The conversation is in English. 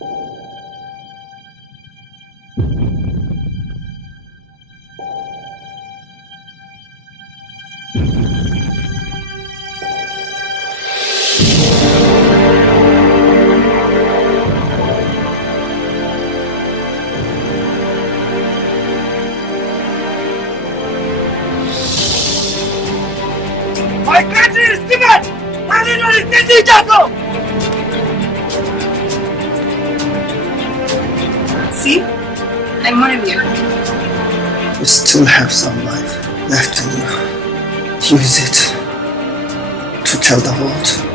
My country is Tibet! See? I'm one of you. You still have some life left in you. Use it to tell the world